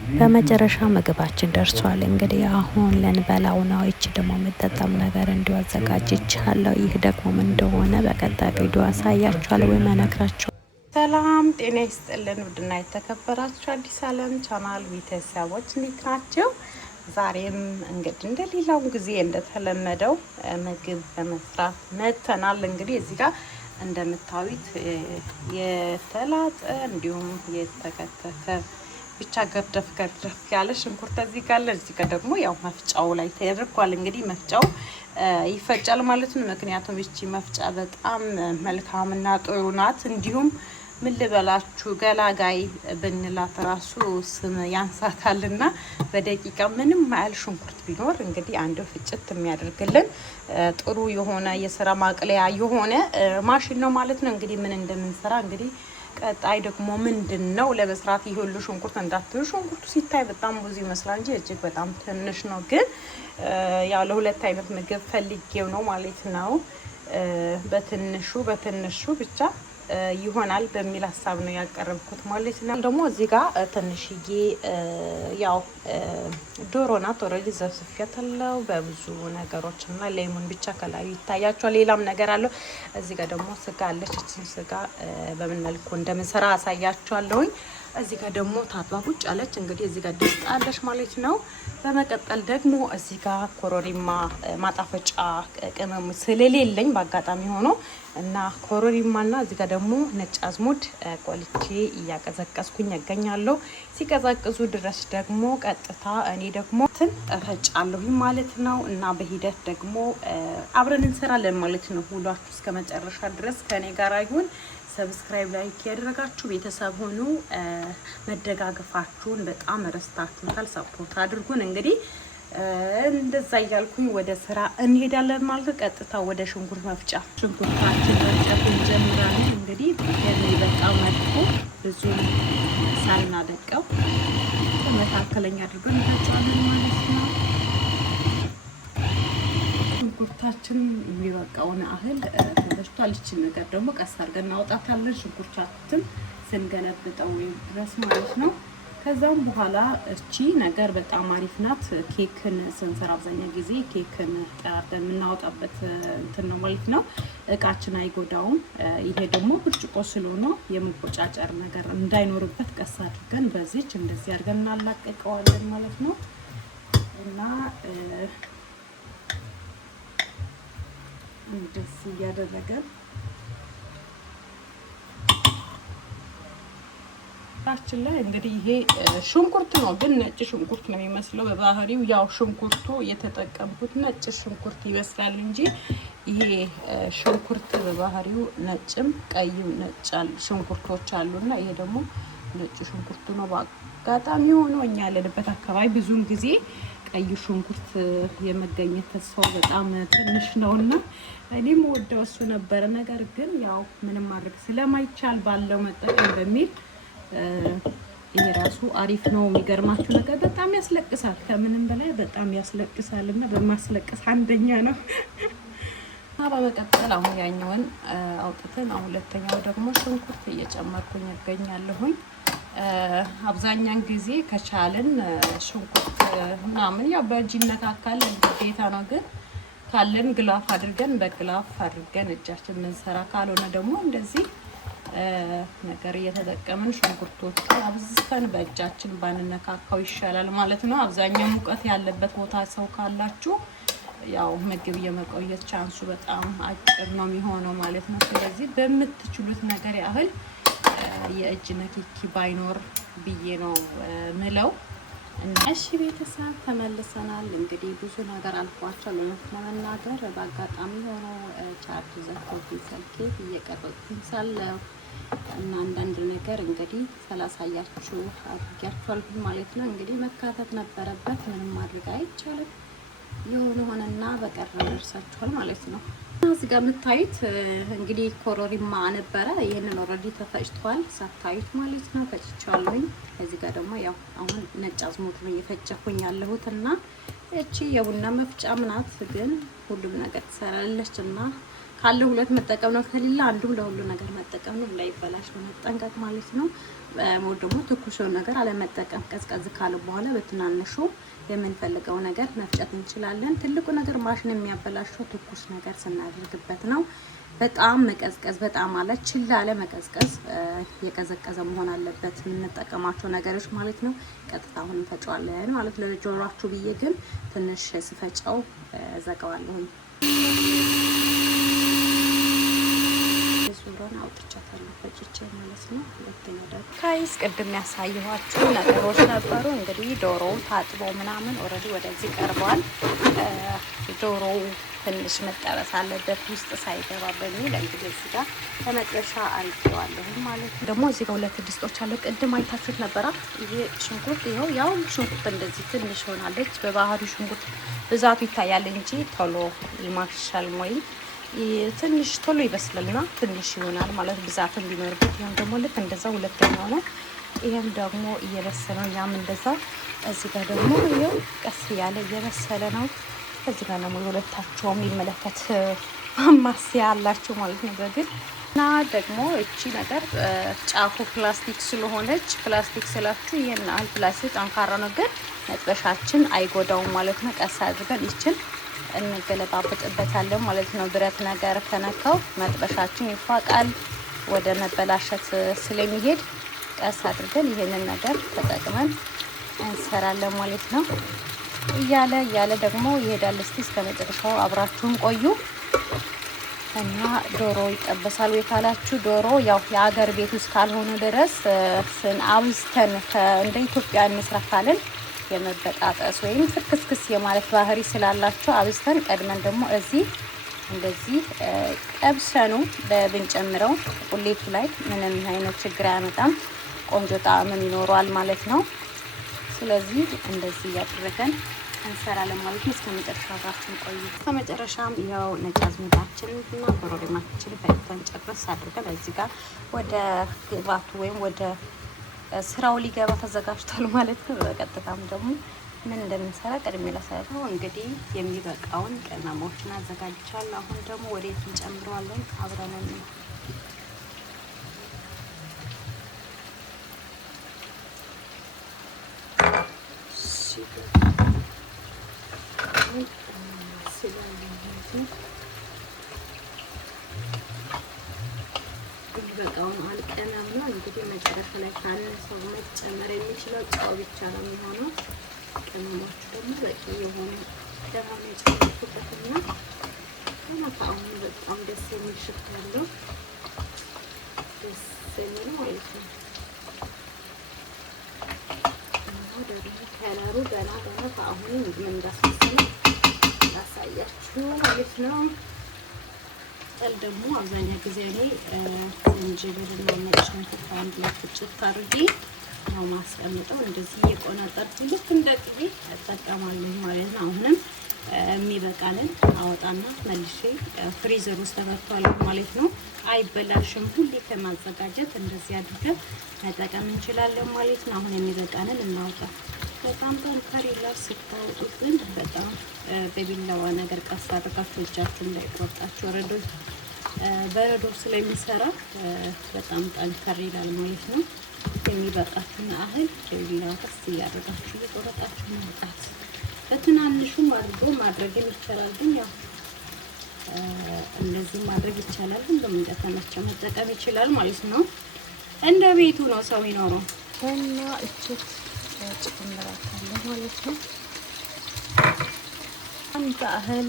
በመጨረሻ ምግባችን ደርሷል። እንግዲህ አሁን ለንበላው ነው። እቺ ደግሞ የምጠጣም ነገር እንዲሁ አዘጋጅቻለሁ። ይህ ደግሞ ምን እንደሆነ በቀጣይ ቪዲዮ አሳያችኋለሁ ወይም እነግራችኋለሁ። ሰላም ጤና ይስጥልን። ውድና የተከበራችሁ አዲስ ዓለም ቻናል ቤተሰቦች እንዴት ናቸው? ዛሬም እንግዲህ እንደሌላው ጊዜ እንደተለመደው ምግብ በመስራት መተናል። እንግዲህ እዚህ ጋር እንደምታዩት የተላጠ እንዲሁም የተከተፈ ብቻ ገርደፍ ያለ ሽንኩርት እዚህ ጋር አለ። እዚህ ጋር ደግሞ ያው መፍጫው ላይ ተደርጓል። እንግዲህ መፍጫው ይፈጫል ማለት ነው። ምክንያቱም እቺ መፍጫ በጣም መልካምና ጥሩ ናት። እንዲሁም ምን ልበላችሁ ገላጋይ ብንላት ራሱ ስም ያንሳታልና በደቂቃ ምንም ማይል ሽንኩርት ቢኖር እንግዲህ አንዱ ፍጭት የሚያደርግልን ጥሩ የሆነ የስራ ማቅለያ የሆነ ማሽን ነው ማለት ነው። እንግዲህ ምን እንደምንሰራ እንግዲህ ቀጣይ ደግሞ ምንድነው ለመስራት ይሄ ሁሉ ሽንኩርት እንዳትሉ። ሽንኩርቱ ሲታይ በጣም ብዙ ይመስላል እንጂ እጅግ በጣም ትንሽ ነው። ግን ያው ለሁለት አይነት ምግብ ፈልጌው ነው ማለት ነው። በትንሹ ብቻ ይሆናል በሚል ሀሳብ ነው ያቀረብኩት ማለት ነው። ደግሞ እዚህ ጋር ትንሽዬ ያው ዶሮ ናት። ኦልሬዲ ዘፍዝፌያታለሁ በብዙ ነገሮች እና ሌሞን ብቻ ከላዩ ይታያቸዋል። ሌላም ነገር አለው። እዚህ ጋር ደግሞ ስጋ አለች። እቺን ስጋ በምን መልኩ እንደምንሰራ አሳያችኋለሁኝ። እዚህ ጋር ደግሞ ታጥባ ቁጭ አለች። እንግዲህ እዚህ ጋር ድስት አለች ማለት ነው። በመቀጠል ደግሞ እዚህ ጋር ኮረሪማ ማጣፈጫ ቅመም ስለሌለኝ በአጋጣሚ ሆኖ እና ኮረሪማና እዚህ ጋር ደግሞ ነጭ አዝሙድ ቆልቼ እያቀዘቀዝኩኝ ያገኛለሁ። ሲቀዘቅዙ ድረስ ደግሞ ቀጥታ እኔ ደግሞ እፈጫለሁ ማለት ነው። እና በሂደት ደግሞ አብረን እንሰራለን ማለት ነው። ሁላችሁ እስከ መጨረሻ ድረስ ከኔ ጋር ይሁን። ሰብስክራይብ ላይክ ያደረጋችሁ ቤተሰብ ሆኑ። መደጋገፋችሁን በጣም ረስታችሁታል። ሰፖርት አድርጉን። እንግዲህ እንደዛ እያልኩኝ ወደ ስራ እንሄዳለን ማለት ነው። ቀጥታ ወደ ሽንኩርት መፍጫ ሽንኩርታችን መፍጨት እንጀምራለን። እንግዲህ በጣም መልኩ ብዙ ሳናደቀው መካከለኛ አድርገን እንፈጫለን ማለት ነው። ሽንኩርታችን የሚበቃውን አህል ተፈጭቷል። እቺ ነገር ደግሞ ቀስ አድርገን እናውጣታለን። ሽንኩርታችን ስንገለብጠው ድረስ ማለት ነው። ከዛም በኋላ እቺ ነገር በጣም አሪፍ ናት። ኬክን ስንሰራ አብዛኛው ጊዜ ኬክን ጠራርገን የምናወጣበት እንትን ነው ማለት ነው። እቃችን አይጎዳውም። ይሄ ደግሞ ብርጭቆ ስለሆነ የመቆጫጨር ነገር እንዳይኖርበት ቀስ አድርገን በዚች እንደዚህ አድርገን እናላቀቀዋለን ማለት ነው። እና እንደዚህ እያደረገን ታችን ላይ እንግዲህ ይሄ ሽንኩርት ነው፣ ግን ነጭ ሽንኩርት ነው የሚመስለው በባህሪው። ያው ሽንኩርቱ የተጠቀምኩት ነጭ ሽንኩርት ይመስላል እንጂ ይሄ ሽንኩርት በባህሪው ነጭም ቀይም ነጭ ሽንኩርቶች አሉና ይሄ ደግሞ ነጭ ሽንኩርቱ ነው። በአጋጣሚ ሆኖ እኛ ያለንበት አካባቢ ብዙውን ጊዜ ቀይ ሽንኩርት የመገኘት ተስፋው በጣም ትንሽ ነውና እኔም ወደው እሱ ነበር። ነገር ግን ያው ምንም ማድረግ ስለማይቻል ባለው መጠቀም በሚል ይሄ ራሱ አሪፍ ነው። የሚገርማችሁ ነገር በጣም ያስለቅሳል። ከምንም በላይ በጣም ያስለቅሳልና በማስለቅስ አንደኛ ነው። በመቀጠል አሁን ያኛውን አውጥተን አሁን ሁለተኛው ደግሞ ሽንኩርት እየጨመርኩኝ እገኛለሁኝ። አብዛኛውን ጊዜ ከቻልን ሽንኩርት ምናምን ያው በእጅ ነካካል ግዴታ ነው። ግን ካለን ግላፍ አድርገን በግላፍ አድርገን እጃችን ምንሰራ ካልሆነ ደግሞ እንደዚህ ነገር እየተጠቀምን ሽንኩርቶቹ አብዝተን በእጃችን ባንነካካው ይሻላል ማለት ነው። አብዛኛው ሙቀት ያለበት ቦታ ሰው ካላችሁ ያው ምግብ የመቆየት ቻንሱ በጣም አጭር ነው የሚሆነው ማለት ነው። ስለዚህ በምትችሉት ነገር ያህል የእጅ ንክኪ ባይኖር ብዬ ነው ምለው። እሺ ቤተሰብ ተመልሰናል። እንግዲህ ብዙ ነገር አልፏቸው ለመናገር በአጋጣሚ ሆኖ ቻርጅ ዘግቶብኝ ስልኬ እየቀረጽኩኝ ሳለሁ እና አንዳንድ ነገር እንግዲህ ስላሳያችሁ አድርጊያችኋል ማለት ነው። እንግዲህ መካተት ነበረበት፣ ምንም ማድረግ አይቻልም። የሆነ ሆነና በቀረው ደርሳችኋል ማለት ነው። እዚህ ጋር የምታዩት እንግዲህ ኮረሪማ ነበረ። ይሄንን ኦልሬዲ ተፈጭቷል ሳታዩት ማለት ነው። ፈጭቻለሁኝ። እዚህ ጋር ደግሞ ያው አሁን ነጭ አዝሙድ ነው እየፈጨሁኝ ያለሁትና እቺ የቡና መፍጫ ምናት ግን ሁሉም ነገር ትሰራለች እና ካለ ሁለት መጠቀም ነው፣ ከሌላ አንዱም ለሁሉ ነገር መጠቀም ነው። እንዳይበላሽ መጠንቀቅ ማለት ነው። ደግሞ ትኩሱን ነገር አለመጠቀም። ቀዝቀዝ ካለ በኋላ በትናንሹ የምንፈልገው ነገር መፍጨት እንችላለን። ትልቁ ነገር ማሽን የሚያበላሸው ትኩስ ነገር ስናደርግበት ነው። በጣም መቀዝቀዝ በጣም ማለት ችላ ያለ መቀዝቀዝ የቀዘቀዘ መሆን አለበት የምንጠቀማቸው ነገሮች ማለት ነው። ቀጥታ አሁን እንፈጨዋለን ማለት ለጆሮአችሁ ብዬ ግን ትንሽ ስፈጨው ዘጋዋለሁ። ዙሮን አውጥቻታለሁ ፈጭቼ ማለት ነው። ሁለተኛ ደግሞ ካይስ ቅድም ያሳየኋችሁ ነገሮች ነበሩ። እንግዲህ ዶሮው ታጥቦ ምናምን ኦልሬዲ ወደዚህ ቀርቧል። ዶሮው ትንሽ መጠበስ አለበት ውስጥ ሳይገባ በሚል እንግዲህ እዚህ ጋር ለመጥበሻ አርጌዋለሁ ማለት ነው። ደግሞ እዚህ ጋር ሁለት ድስቶች አለ። ቅድም አይታችሁት ነበራ። ይሄ ሽንኩርት ይኸው ያው ሽንኩርት እንደዚህ ትንሽ ሆናለች። በባህሪ ሽንኩርት ብዛቱ ይታያል እንጂ ቶሎ ይማሻል ወይ ትንሽ ቶሎ ይበስላልና ትንሽ ይሆናል ማለት ብዛትም ቢኖርበት። ይሄም ደግሞ ልክ እንደዛ ሁለተኛ ሆነ። ይሄም ደግሞ እየበሰለ ነው። ያም እንደዛ። እዚህ ጋር ደግሞ ይኸው ቀስ ያለ እየበሰለ ነው። እዚህ ጋር ደግሞ ሁለታቸው የሚመለከት ማማሲያ አላቸው ማለት ነው በግል እና ደግሞ እቺ ነገር ጫፉ ፕላስቲክ ስለሆነች ፕላስቲክ ስላችሁ ይሄን አል ፕላስቲክ ጠንካራ ነው፣ ግን መጥበሻችን አይጎዳውም ማለት ነው። ቀስ አድርገን ይችን እንገለባበጥበታለን ማለት ነው። ብረት ነገር ከነካው መጥበሻችን ይፋቃል፣ ወደ መበላሸት ስለሚሄድ ቀስ አድርገን ይሄንን ነገር ተጠቅመን እንሰራለን ማለት ነው። እያለ ደግሞ ይሄዳል። እስቲ እስከ መጨረሻው አብራችሁን ቆዩ እና ዶሮ ይጠበሳል ወይ ካላችሁ ዶሮ ያው የአገር ቤት ውስጥ ካልሆነ ድረስ አብዝተን እንደ ኢትዮጵያ እንስራካለን የመበጣጠስ ወይም ፍክስክስ የማለት ባህሪ ስላላቸው አብዝተን ቀድመን ደግሞ እዚህ እንደዚህ ቀብሰኑ ብንጨምረው ቁሌቱ ላይ ምንም አይነት ችግር አያመጣም። ቆንጆ ጣዕምም ይኖረዋል ማለት ነው። ስለዚህ እንደዚህ እያደረገን እንሰራለን ማለት ነው። እስከ መጨረሻ አብራችን ቆዩ። ከመጨረሻም ያው ነጭ አዝሙዳችን እና ኮረሪማችን ፈጭተን ጨርስ አድርገን እዚህ ጋር ወደ ግባቱ ወይም ወደ ስራው ሊገባ ተዘጋጅቷል ማለት ነው። በቀጥታም ደግሞ ምን እንደምንሰራ ቀድሜ ላሳያችሁ። እንግዲህ የሚበቃውን ቅመሞችን አዘጋጅቻለሁ። አሁን ደግሞ ወዴት እንጨምረዋለን አብረን ነው። በቃውን አልቀናም ነው እንግዲህ መጨረሻ ላይ ካነሰው መጨመር የሚችለው ጨው ብቻ ነው የሚሆነው። ቅመሞቹ ደግሞ በቂ የሆነ ደህና የጨመርኩበትና ከአሁኑ በጣም ደስ የሚል ሽታ ያለው ደስ የሚል ማለት ነው። ደግሞ ከለሩ ገና ከአሁኑ ምን እንዳስመስል ላሳያችሁ ማለት ነው። ቅጠል ደግሞ አብዛኛው ጊዜ እኔ ዝንጅብል እና ነጭ ሽንኩርት አንድ ላይ ፍጭት አድርጌ ነው ማስቀምጠው። እንደዚህ እየቆነጠርኩ ልክ እንደ ቅቤ እጠቀማለሁ ማለት ነው። አሁንም የሚበቃንን አወጣና መልሼ ፍሪዘር ውስጥ ተከቷለሁ ማለት ነው። አይበላሽም። ሁሌ ከማዘጋጀት እንደዚህ አድርገን መጠቀም እንችላለን ማለት ነው። አሁን የሚበቃንን እናውጣ። በጣም ጠንከር ይላል ስታወጡት፣ ግን በጣም በቢላዋ ነገር ቀስ አድርጋችሁ እጃችሁ እንዳይቆርጣችሁ በረዶ ስለሚሰራ በጣም ጠንከር ይላል ማለት ነው። የሚበቃችሁን ያህል በቢላዋ ቀስ እያደረጋችሁ እየቆረጣችሁ ማውጣት። በትናንሹም አድርጎ ማድረግም ይቻላል፣ ግን ያው እንደዚህ ማድረግ ይቻላል። ሁሉም እንደተመቸው መጠቀም ይችላል ማለት ነው። እንደ ቤቱ ነው ሰው ይኖረው እና እችት ጨምራታለሁ ማለት ነው። አንድ እህል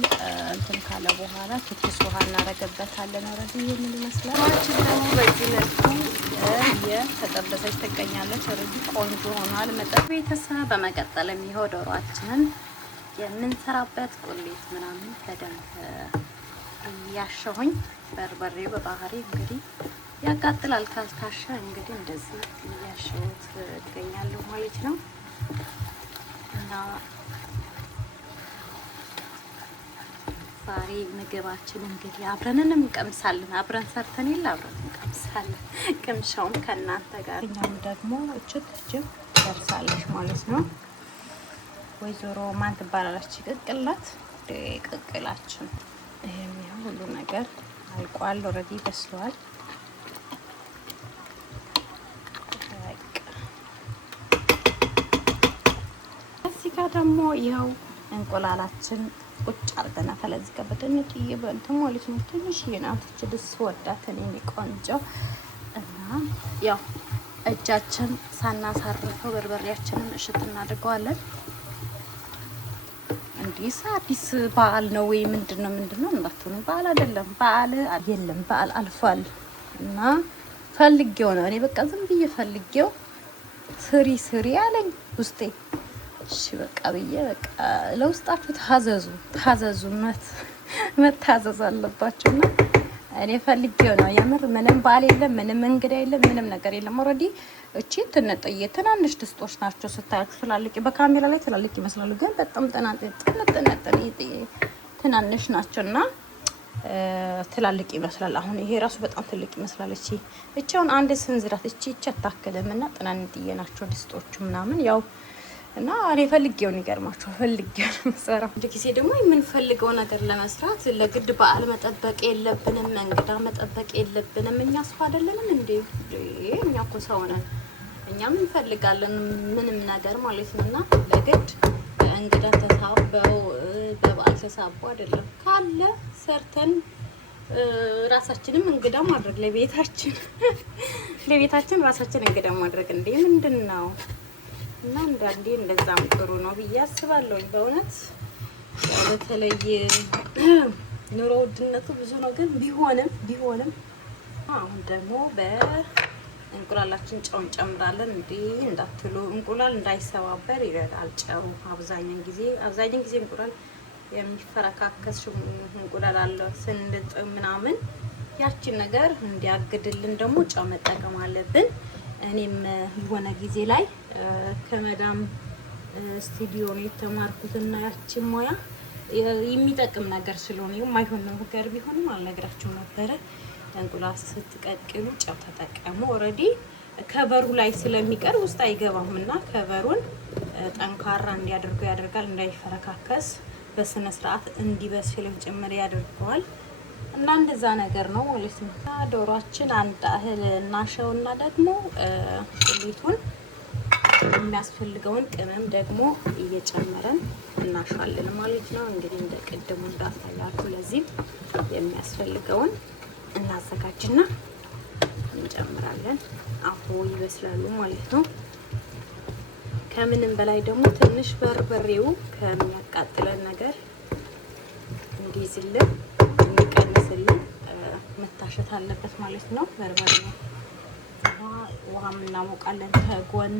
እንትን ካለ በኋላ ትኩስ ውሃ እናደርግበታለን። ወረድ ይሄንን ይመስላል። አሁን ደግሞ በዚህ መልኩ የተጠበሰች ትገኛለች። ወረድ ቆንጆ ሆኗል። መጠጥ ቤተሰብ በመቀጠል የሚሆን ዶሮአችንን የምንሰራበት ቁሌት ምናምን በደንብ ያሸሁኝ። በርበሬው በባህሪ እንግዲህ ያቃጥላል። ካልታሸ እንግዲህ እንደዚህ እያሸሁት እገኛለሁ ማለት ነው። እና ዛሬ ምግባችን እንግዲህ አብረን እንቀምሳለን። አብረን ሰርተን የለ አብረን እንቀምሳለን። ቅምሻውን ከእናንተ ጋር። እኛም ደግሞ እችት ደርሳለች ማለት ነው። ወይዘሮ ማን ትባላለች? ቅቅላት ቅቅላችን ይሄም ሁሉ ነገር አልቋል። ኦልሬዲ በስሏል። እዚህ ጋር ደግሞ ይኸው እንቁላላችን ቁጭ አድርገናታል። እዚህ ጋር በትንሽዬ በእንትን ማለት ነው። ትንሽዬ ናት እቺ ደስ ወዳት እኔ ቆንጆ እና ያው እጃችን ሳናሳርፈው በርበሬያችንን እሽት እናድርገዋለን። እንዲህ አዲስ በዓል ነው ወይ ምንድነው እንዳትሆኑ፣ በዓል አይደለም፣ በዓል የለም፣ በዓል አልፏል እና ፈልጌው ነው እኔ በቃ ዝም ብዬ ፈልጌው ስሪ አለኝ ውስጤ። እሺ በቃ ብዬ በቃ ለውስጣችሁ ታዘዙ መታዘዝ አለባችሁና እኔ ፈልጌው ነው የምር። ምንም በዓል የለም፣ ምንም እንግዳ የለም፣ ምንም ነገር የለም። ኦልሬዲ እቺ ትናንሽ ድስቶች ናቸው ስታያችሁ። ትላልቅ በካሜራ ላይ ትላልቅ ይመስላሉ፣ ግን በጣም ትናንሽ ናቸውና ትላልቅ ይመስላል። አሁን ይሄ ራሱ በጣም ትልቅ ይመስላል። እቺ አሁን አንድ ስንዝራት እቺ አታክልምና ጥናንጥዬ ናቸው ድስቶቹ ምናምን ያው እና እኔ ፈልጌው ይገርማችሁ ፈልጌው መስራት እንደ ጊዜ ደግሞ የምንፈልገው ነገር ለመስራት ለግድ በዓል መጠበቅ የለብንም፣ እንግዳ መጠበቅ የለብንም። እኛ ሰው አይደለንም እንዴ? እኛ እኮ ሰው ነን። እኛም እንፈልጋለን ምንም ነገር ማለት ነውና ለግድ እንግዳ ተሳበው በበዓል ተሳበው አይደለም። ካለ ሰርተን ራሳችንም እንግዳ ማድረግ ለቤታችን ራሳችን እንግዳ ማድረግ እንዴ ምንድነው? እና አንዳንዴ እንደዛም ጥሩ ነው ብዬ አስባለሁ። በእውነት በተለይ ኑሮ ውድነቱ ብዙ ነው፣ ግን ቢሆንም አሁን ደግሞ በእንቁላላችን ጨው እንጨምራለን። እንዴ እንዳትሉ እንቁላል እንዳይሰባበር ይረዳል ጨው። አብዛኛውን ጊዜ እንቁላል የሚፈረካከስ እንቁላል አለ ስንልጥ ምናምን፣ ያችን ነገር እንዲያግድልን ደግሞ ጨው መጠቀም አለብን። እኔም የሆነ ጊዜ ላይ ከመዳም ስቱዲዮ ነው የተማርኩትና ያችን ሙያ የሚጠቅም ነገር ስለሆነ የማይሆን ነገር ቢሆንም አልነግራችሁም ነበረ። እንቁላል ስትቀቅሉ ጨው ተጠቀሙ። ኦልሬዲ ከበሩ ላይ ስለሚቀር ውስጥ አይገባምና ከበሩን ጠንካራ እንዲያደርገው ያደርጋል። እንዳይፈረካከስ በስነ ስርዓት እንዲበስልም ጭምር ያደርገዋል። እና እንደዛ ነገር ነው ማለት ነው። ዶሮአችን አንድ እህል እናሸውና ደግሞ ቁሌቱን የሚያስፈልገውን ቅመም ደግሞ እየጨመረን እናሻለን ማለት ነው። እንግዲህ እንደ ቅድሙ እንዳሳያችሁ ለዚህ የሚያስፈልገውን እናዘጋጅና እንጨምራለን። አሁ ይበስላሉ ማለት ነው። ከምንም በላይ ደግሞ ትንሽ በርበሬው ከሚያቃጥለን ነገር እንዲይዝልን መታሸት አለበት ማለት ነው። በርበሬ ውሃ እናሞቃለን ከጎን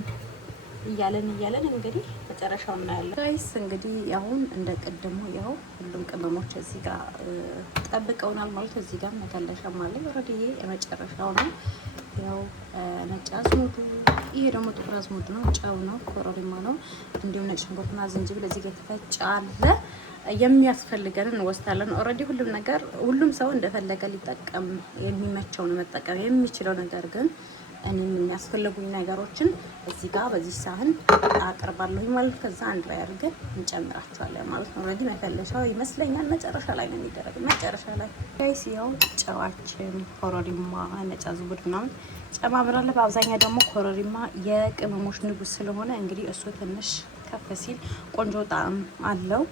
እያለን እንግዲህ መጨረሻው እናያለን። ጋይስ እንግዲህ አሁን እንደ ቀደሙ ያው ሁሉም ቅመሞች እዚህ ጋር ጠብቀውናል ማለት ነው። እዚህ ጋር መከለሻም አለ። ኦልሬዲ ይሄ የመጨረሻው ነው። ያው ነጭ አዝሙዱ፣ ይሄ ደግሞ ጥቁር አዝሙድ ነው፣ ጨው ነው፣ ኮረሪማ ነው፣ እንዲሁም ነጭ ሽንኩርትና ዝንጅብል እዚህ ጋር የተፈጨ አለ። የሚያስፈልገንን እንወስዳለን። ኦልሬዲ ሁሉም ነገር ሁሉም ሰው እንደፈለገ ሊጠቀም የሚመቸው ነው መጠቀም የሚችለው። ነገር ግን እኔም የሚያስፈልጉኝ ነገሮችን እዚህ ጋር በዚህ ሳህን አቀርባለሁ ማለት ከዛ አንድ ላይ አድርገን እንጨምራቸዋለን ማለት ነው። ኦልሬዲ መፈለሻው ይመስለኛል መጨረሻ ላይ ነው የሚደረገው። መጨረሻ ላይ ጋይስ ያው ጨዋችን፣ ኮረሪማ፣ ነጭ አዝሙድ ምናምን ጨማምራለሁ። በአብዛኛው ደግሞ ኮረሪማ የቅመሞች ንጉስ ስለሆነ እንግዲህ እሱ ትንሽ ከፍ ሲል ቆንጆ ጣዕም አለው።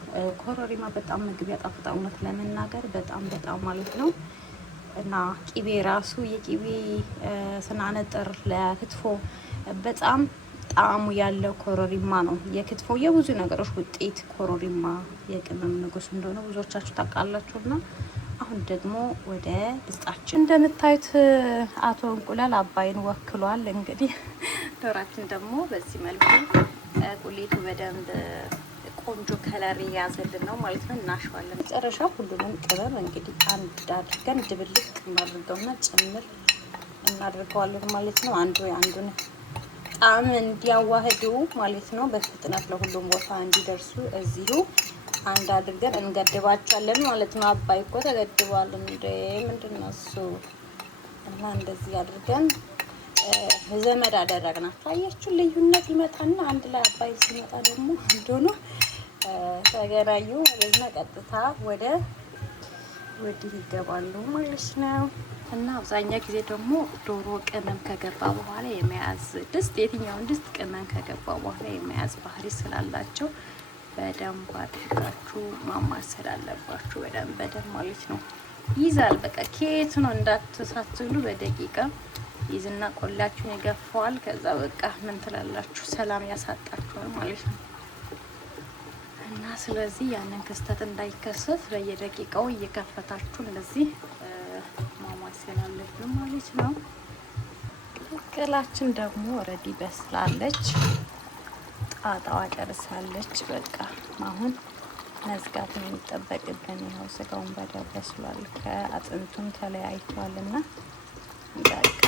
ኮረሪማ በጣም ምግብ ያጣፍጣል እውነት ለመናገር በጣም ማለት ነው። እና ቂቤ ራሱ የቂቤ ስናነጥር ለክትፎ በጣም ጣዕሙ ያለው ኮረሪማ ነው። የክትፎ የብዙ ነገሮች ውጤት ኮረሪማ የቅመም ንጉስ እንደሆነ ብዙዎቻችሁ ታውቃላችሁና አሁን ደግሞ ወደ ድስጣችን እንደምታዩት አቶ እንቁላል አባይን ወክሏል። እንግዲህ ዶራችን ደግሞ በዚህ መልኩ ቁሌቱ በደንብ ቆንጆ ከለር ያዘልን ነው ማለት ነው። እናሸዋለን። መጨረሻ ሁሉንም ቅመም እንግዲህ አንድ አድርገን ድብልቅ እናድርገውና ጭምር እናድርገዋለን ማለት ነው። አንዱን ጣዕም እንዲያዋህዱ ማለት ነው። በፍጥነት ለሁሉም ቦታ እንዲደርሱ እዚሁ አንድ አድርገን እንገድባቸዋለን ማለት ነው። አባይ እኮ ተገድቧል እንዴ! ምንድነው እሱ? እና እንደዚህ አድርገን ዘመድ አደረግናቸው። አያችሁ ልዩነት ይመጣና አንድ ላይ አባይ ሲመጣ ደግሞ አንዱ ነው ተገናኙ። ለዚህ ቀጥታ ወደ ወዲህ ይገባሉ ማለት ነው። እና አብዛኛው ጊዜ ደግሞ ዶሮ ቅመም ከገባ በኋላ የመያዝ ድስት የትኛውን ድስት ቅመም ከገባ በኋላ የመያዝ ባህሪ ስላላቸው በደንብ አድርጋችሁ ማማሰል አለባችሁ። በደንብ ማለት ነው። ይዛል በቃ ከየት ነው እንዳትሳትሉ በደቂቃ ይዝና ቆላችሁን ይገፋዋል። ከዛ በቃ ምን ትላላችሁ? ሰላም ያሳጣችኋል ማለት ነው። እና ስለዚህ ያንን ክስተት እንዳይከሰት በየደቂቃው እየከፈታችሁ እንደዚህ ማማሰል አለብን ማለት ነው። ቅቅላችን ደግሞ ኦልሬዲ በስላለች፣ ጣጣዋ ጨርሳለች። በቃ አሁን መዝጋት ነው የሚጠበቅብን። ይኸው ስጋውን በደንብ በስሏል፣ ከአጥንቱም ተለያይቷልና በቃ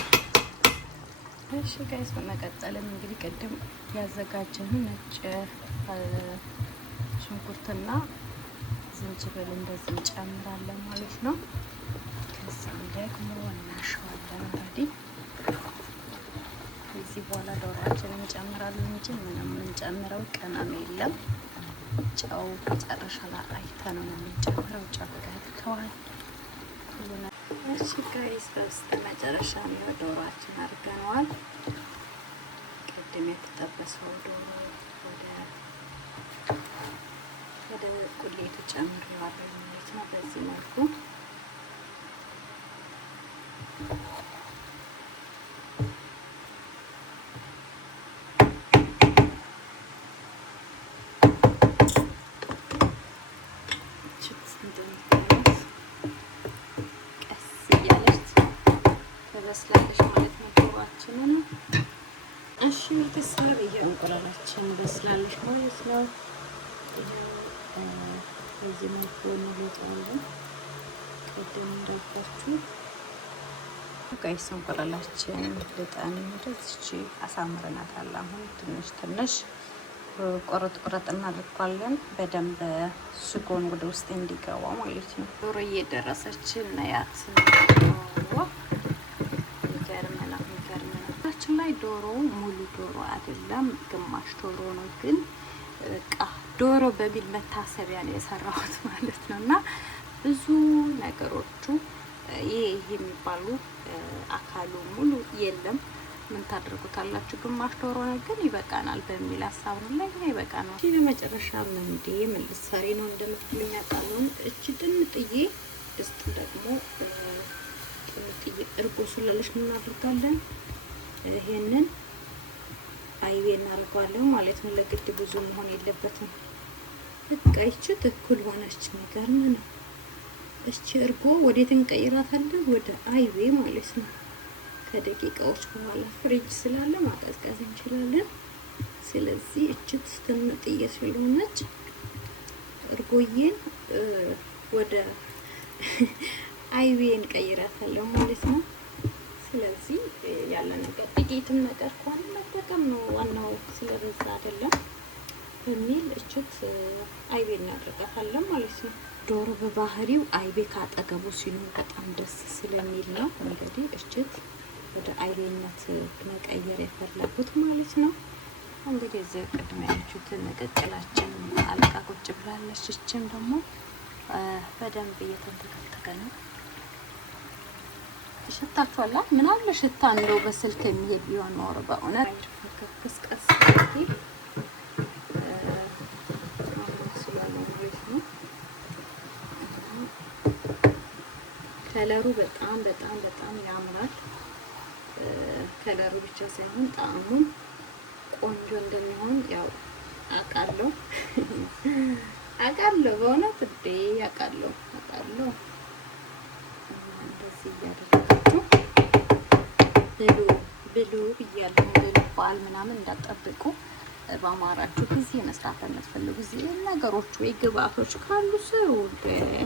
እሺ ጋይስ። በመቀጠልም እንግዲህ ቅድም ያዘጋጀነው ነጭ ሽንኩርትና ዝንጅብል እንደዚህ እንጨምራለን ማለት ነው። ከዛም ደግሞ እናሸዋለን። እንግዲህ ከዚህ በኋላ ዶሮአችንን እንጨምራለን እንጂ ምንም የምንጨምረው ቅመም የለም። ጨው መጨረሻ ላይ አይተን ነው የምንጨምረው። ጨው ገብተዋል። እሺ ጋይስ፣ በስተመጨረሻ ነው ዶሮአችን አድርገነዋል። ቅድም የተጠበሰው ዶሮ ወደ ቁሌቱ ጨምሬዋለሁ ማለት ነው። በዚህ መልኩ በስላለች ማለት ነው ዶሮአችንን። እሺ ቤተሰብ ይሄው እንቁላላችን በስላለች ማለት ነው። ይሄው በዚህ መልኩ እንወጣለን። ቅድም እንዳልኳችሁ ጋይስ እንቁላላችን ልጠን እንደዚች አሳምረናታል። አሁን ትንሽ ቆረጥ እናደርጋለን በደንብ ስጎን ወደ ውስጥ እንዲገባ ማለት ነው። ዶሮ እየደረሰች ነው ያት ላይ ዶሮ ሙሉ ዶሮ አይደለም፣ ግማሽ ዶሮ ነው። ግን በቃ ዶሮ በሚል መታሰቢያ ነው የሰራሁት ማለት ነው። እና ብዙ ነገሮቹ ይሄ የሚባሉ አካሉ ሙሉ የለም። ምን ታደርጉታላችሁ? ግማሽ ዶሮ ነው ግን ይበቃናል በሚል ሀሳብ ነው ላይ ይበቃናል። እሺ በመጨረሻ ምንዴ ምን ልትሰሪ ነው እንደምትሉኝ አጣሉን። እቺ ጥንጥዬ ድስት ደግሞ ጥንጥዬ እርጎ ስላለሽ ምን እናደርጋለን? ይሄንን አይቤ እናደርጋለን ማለት ነው። ለግድ ብዙ መሆን የለበትም። በቃ ይቺ ትኩል ሆነች። የሚገርም ነው። እቺ እርጎ ወዴት እንቀይራታለን? ወደ አይቤ ማለት ነው። ከደቂቃዎች በኋላ ፍሪጅ ስላለ ማቀዝቀዝ እንችላለን። ስለዚህ እቺ ትንጥዬ ስለሆነች እርጎዬን ወደ አይቤ እንቀይራታለን ማለት ነው። ስለዚህ ያለ ነገር ጥቂትም ነገር ከሆነ መጠቀም ነው፣ ዋናው ስለበዛ አይደለም በሚል እችት አይቤ እናደርጋታለን ማለት ነው። ዶሮ በባህሪው አይቤ ካጠገቡ ሲኖር በጣም ደስ ስለሚል ነው እንግዲህ እችት ወደ አይቤነት መቀየር የፈለጉት ማለት ነው። እንግዲህ እዚህ ቅድም ያለችሁትን ቅቅላችን አልቃ ቁጭ ብላለች። እችን ደግሞ በደንብ እየተንተከተከ ነው። ሽታችኋላ ምን አለ ሽታ እንደው በስልክ የሚሄድ ቢሆን ኖሮ በእውነት ከስቀስ ከለሩ በጣም ያምራል። ከለሩ ብቻ ሳይሆን ጣዕሙም ቆንጆ እንደሚሆን ያው አውቃለሁ በእውነት እንዴ አውቃለሁ። እንደዚህ እያደረጋችሁ ብሉ ብያለሁ። በዓል ምናምን እንዳትጠብቁ በአማራችሁ ጊዜ መስራት የምትፈልጉ ጊዜ ነገሮች ወይ ግብአቶች ካሉ ስሩ።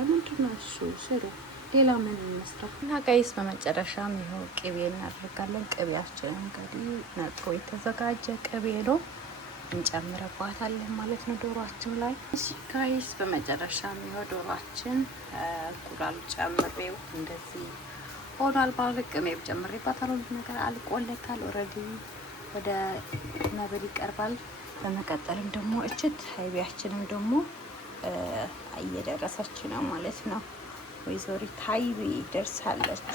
ምንድን ነው እሱ ስሩ። ሌላ ምን መስራት እና ጋይስ በመጨረሻም ይኸው ቅቤ እናደርጋለን። ቅቤያችን እንግዲህ ነጥሮ የተዘጋጀ ቅቤ ነው እንጨምርባታለን ማለት ነው ዶሮአችን ላይ። እሺ ጋይስ በመጨረሻም ይኸው ዶሮአችን እንቁላል ጨምሬው እንደዚህ ሆኗል። ባለቅሜ ጨምሬባታለሁ። ሁሉ ነገር አልቆለታል። ኦልሬዲ ወደ መብል ይቀርባል። በመቀጠልም ደግሞ እችት አይቢያችንም ደግሞ እየደረሰች ነው ማለት ነው። ወይዘሪት ሀይሚ ደርሳለች።